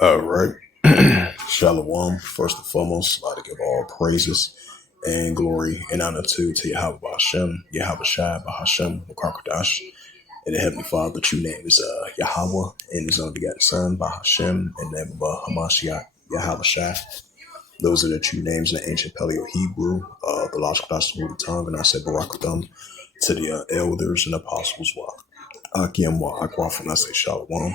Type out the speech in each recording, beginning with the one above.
All right. Shalom. First and foremost, I'd like to give all praises and glory and honor to Yahweh Hashem, Yahweh Shai, Bahashem, Mukarkadash, and the Heavenly Father. The true name is Yahweh, and His only begotten Son, Bahashem, and the name of Hamashiach, Yahweh Shai. Those are the true names in the ancient Paleo Hebrew, the logical gospel of the tongue, and I said Barakatham to the elders and apostles. Akim wa Akwaf, and I say Shalom.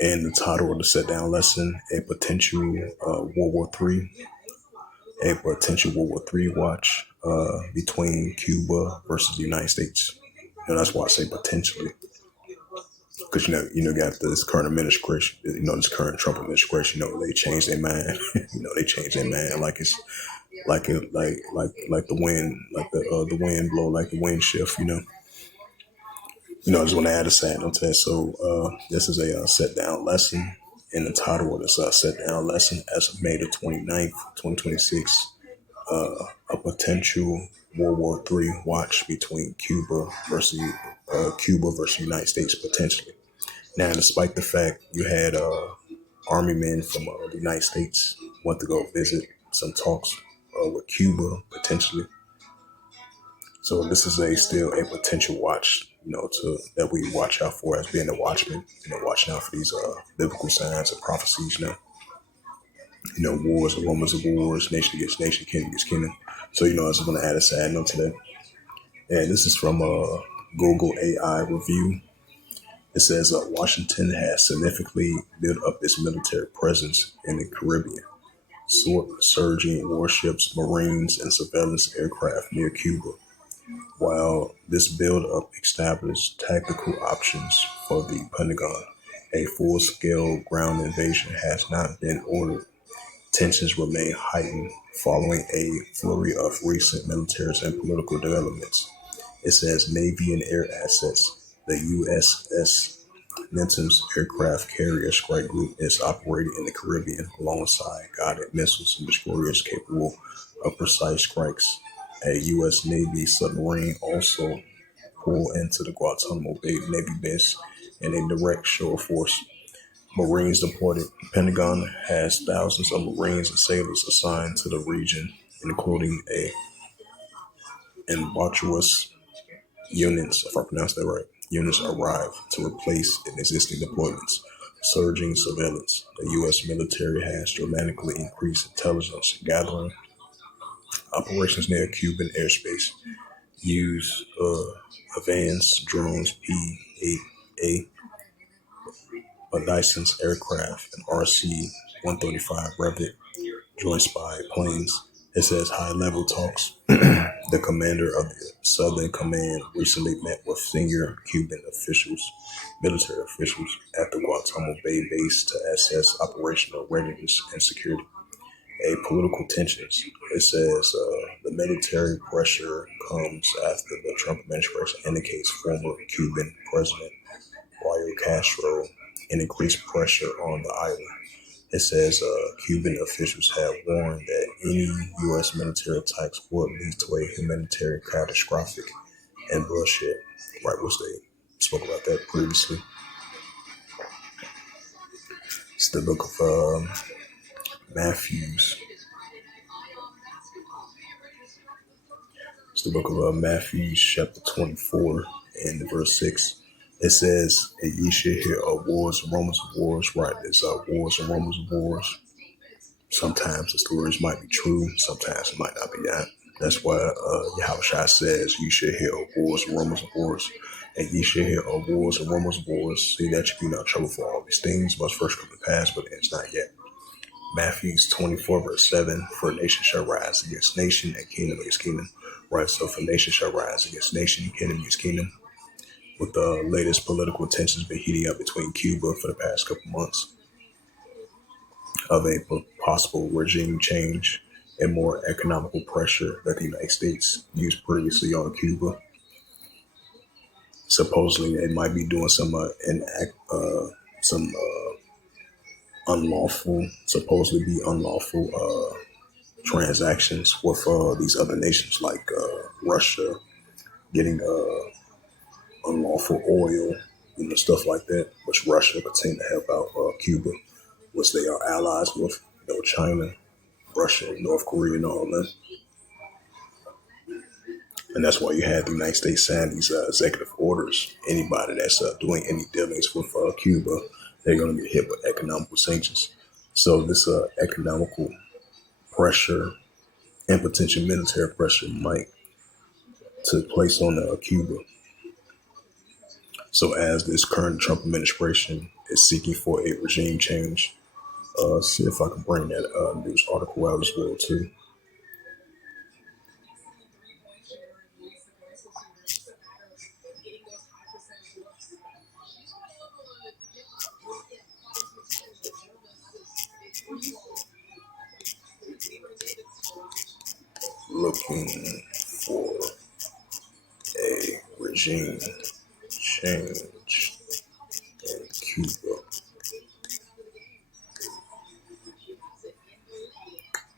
And the title of the set down lesson, a potential World War Three watch between Cuba versus the United States. And that's why I say potentially, because got this current administration, this current Trump administration, they changed their mind. They changed their mind like it's like the wind, the wind blow, like the wind shift. I just want to add a side note to that. So this is a set down lesson, and the title of this set down lesson as of May the 29th, 2026, a potential World War III watch between Cuba versus the United States potentially. Now, despite the fact you had army men from the United States want to go visit some talks with Cuba potentially. So this is still a potential watch, that we watch out for as being a watchman, watching out for these biblical signs and prophecies, wars and rumors of wars, nation against nation, kingdom against kingdom. So, I was going to add a side note to that. And this is from Google AI review. It says Washington has significantly built up its military presence in the Caribbean, surging warships, marines, and surveillance aircraft near Cuba. While this build-up established tactical options for the Pentagon, a full-scale ground invasion has not been ordered. Tensions remain heightened following a flurry of recent military and political developments. It says Navy and air assets. The USS Nentham's aircraft carrier strike group is operating in the Caribbean alongside guided missiles and destroyers capable of precise strikes. A U.S. Navy submarine also pulled into the Guantanamo Bay Navy base in a direct show of force. Marines deployed. Pentagon has thousands of Marines and sailors assigned to the region, including ambassadors units, if I pronounced that right. Units arrive to replace existing deployments. Surging surveillance. The U.S. military has dramatically increased intelligence gathering. Operations near Cuban airspace use advanced drones, P-8A, a licensed aircraft, and RC-135 Brevet Joint Spy planes. It says high-level talks. The commander of the Southern Command recently met with senior Cuban military officials, at the Guantanamo Bay base to assess operational readiness and security. Political tensions. It says the military pressure comes after the Trump administration indicates former Cuban President Raul Castro and increased pressure on the island. It says Cuban officials have warned that any U.S. military attacks would lead to a humanitarian catastrophe and bloodshed, right, which they spoke about that previously. It's the book of Matthews. It's the book of Matthew, chapter 24, and verse 6. It says, and ye shall hear of wars and rumors of wars, right? There's wars and rumors of wars. Sometimes the stories might be true, sometimes it might not be that. That's why Yahweh says, you shall hear of wars and rumors of wars, and ye shall hear of wars and rumors of wars. See that you be not trouble for all these things must first come to pass, but it's not yet. Matthew 24, verse 7, for nation shall rise against nation and kingdom against kingdom. Right, so for nation shall rise against nation and kingdom against kingdom. With the latest political tensions been heating up between Cuba for the past couple months of a possible regime change and more economical pressure that the United States used previously on Cuba. Supposedly, they might be doing some supposedly unlawful transactions with these other nations like Russia, getting unlawful oil, stuff like that, which Russia continue to help out Cuba. which they are allies with, China, Russia, North Korea, and all that. And that's why you had the United States sign these executive orders. Anybody that's doing any dealings with Cuba, they're going to get hit with economical sanctions. So this economical pressure and potential military pressure might take place on Cuba. So as this current Trump administration is seeking for a regime change, see if I can bring that news article out as well too. Looking for a regime change in Cuba.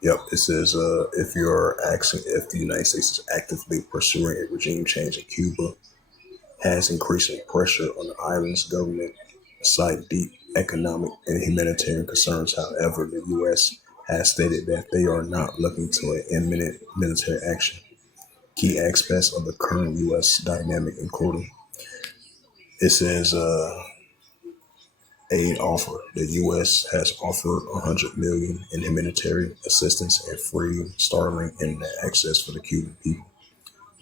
Yep, it says if you're asking if the United States is actively pursuing a regime change in Cuba, has increasing pressure on the island's government, cite deep economic and humanitarian concerns. However, the U.S. has stated that they are not looking to an imminent military action. Key aspects of the current U.S. dynamic, including it says aid offer. The U.S. has offered 100 million in humanitarian assistance and free startling internet access for the Cuban people.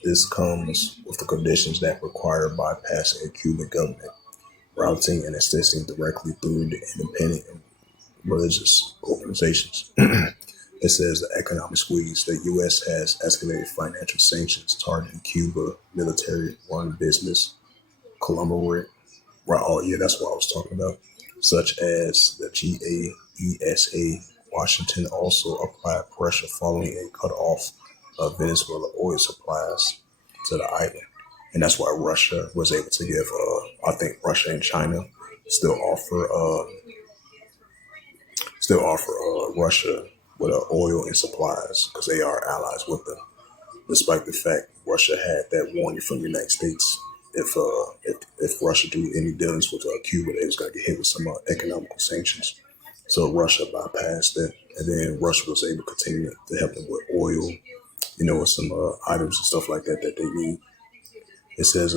This comes with the conditions that require bypassing a Cuban government, routing and assisting directly through the independent and religious organizations. It says the economic squeeze. The U.S. has escalated financial sanctions targeting Cuba military run business conglomerate. Right, oh yeah, that's what I was talking about. Such as the GAESA. Washington also applied pressure following a cutoff of Venezuela oil supplies to the island. And that's why Russia was able to give, I think Russia and China still offer, Russia with oil and supplies because they are allies with them. Despite the fact Russia had that warning from the United States, if Russia do any dealings with Cuba, they was gonna get hit with some economical sanctions. So Russia bypassed that, and then Russia was able to continue to help them with oil, with some items and stuff like that that they need. It says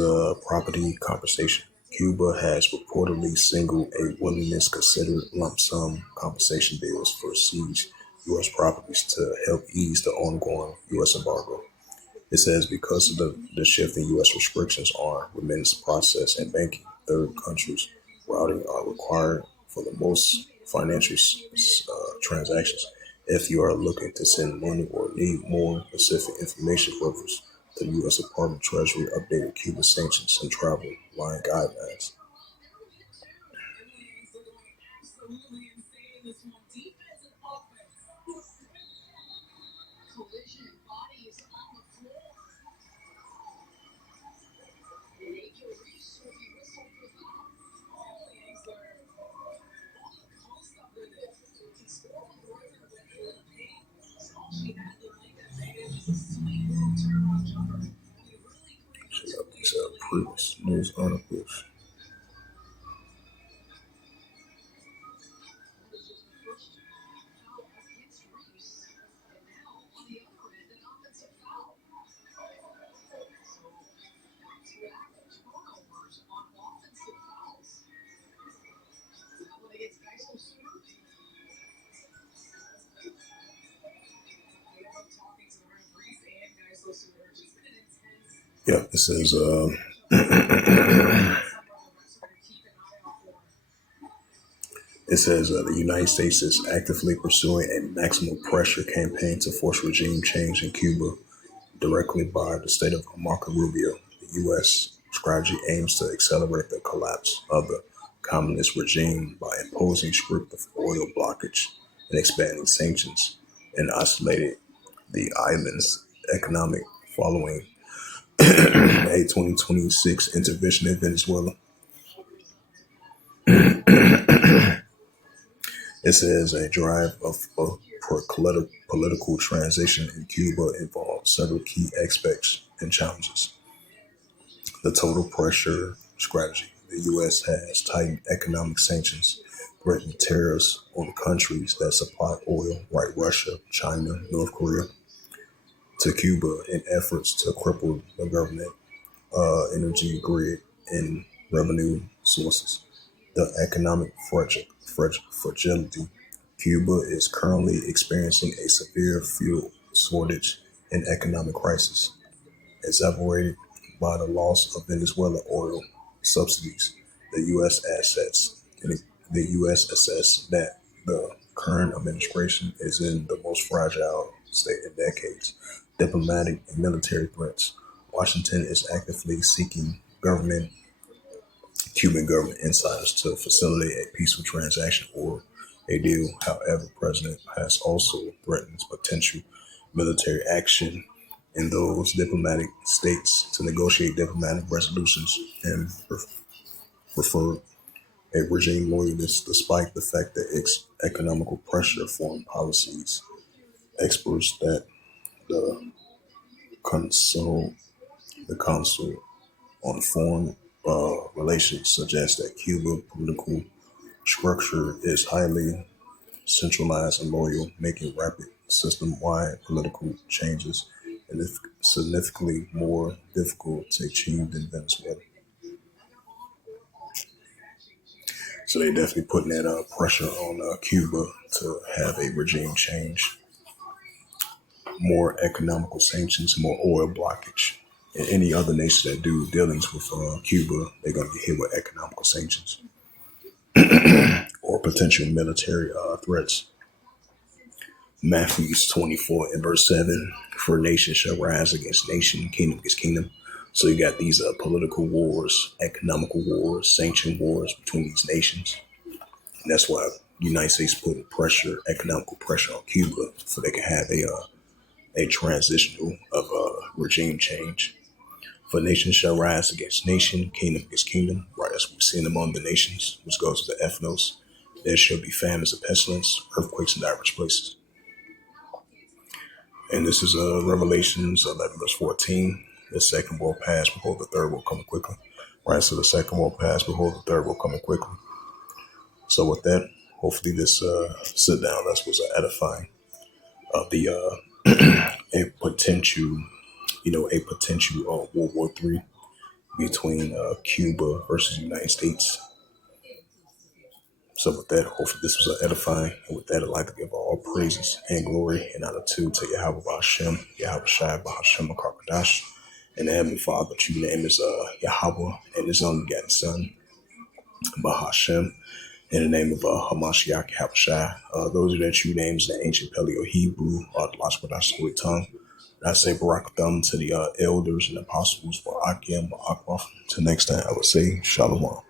property compensation. Cuba has reportedly signaled a willingness to consider lump sum compensation bills for seized U.S. properties to help ease the ongoing U.S. embargo. It says because of the shift in U.S. restrictions on remittance process and banking, third countries routing are required for the most financial transactions. If you are looking to send money or need more specific information purpose, the U.S. Department of Treasury updated Cuba sanctions and travel line guidelines. Check out these previous news articles. Yep, it says the United States is actively pursuing a maximum pressure campaign to force regime change in Cuba directly by the state of Marco Rubio. The U.S. strategy aims to accelerate the collapse of the communist regime by imposing strict oil blockage and expanding sanctions and isolated the island's economic following a 2026 intervention in Venezuela. It says a drive for political transition in Cuba involves several key aspects and challenges. The total pressure strategy. The U.S. has tightened economic sanctions threatened tariffs on countries that supply oil, like Russia, China, North Korea, to Cuba in efforts to cripple the government, energy grid, and revenue sources. The economic fragility. Cuba is currently experiencing a severe fuel shortage and economic crisis, exacerbated by the loss of Venezuela oil subsidies. The U.S. assets the U.S. assessed that the current administration is in the most fragile state in decades. Diplomatic and military threats. Washington is actively seeking Cuban government insiders to facilitate a peaceful transaction or a deal. However, President has also threatened potential military action in those diplomatic states to negotiate diplomatic resolutions and prefer a regime loyalist despite the fact that economical pressure foreign policies. Experts that the Council, the Council on Foreign Relations suggest that Cuba political structure is highly centralized and loyal, making rapid system-wide political changes and significantly more difficult to achieve than Venezuela. So they definitely putting that pressure on Cuba to have a regime change, more economical sanctions, more oil blockage. And any other nation that do dealings with Cuba, they're going to get hit with economical sanctions or potential military threats. Matthew 24 and verse 7, for nation shall rise against nation, kingdom against kingdom. So you got these political wars, economical wars, sanction wars between these nations. And that's why the United States putting pressure, economical pressure on Cuba so they can have a transitional of regime change. For nation shall rise against nation, kingdom against kingdom. Right, as we've seen among the nations, which goes to the ethnos. There shall be famines and pestilence, earthquakes in diverse places. And this is Revelations 11 verse 14. The second will pass, behold, the third will come quickly. Right, so the second will pass, behold, the third will come quickly. So with that, hopefully this sit down that was edifying of the a potential, a potential World War III between Cuba versus the United States. So with that, hopefully this was edifying. And with that, I'd like to give all praises and glory and honor to Yahweh Hashem, Yahweh Shai, Bahashem, Karkadash, and the Heavenly Father. True name is Yahweh and His only begotten Son, Bahashem. In the name of Hamashiach Yahushua, those are their true names in the ancient Paleo Hebrew, the Lashkadash Holy Tongue. And I say Barak Thumb to the elders and apostles for Akim, Akbaf. Till next time, I would say Shalom.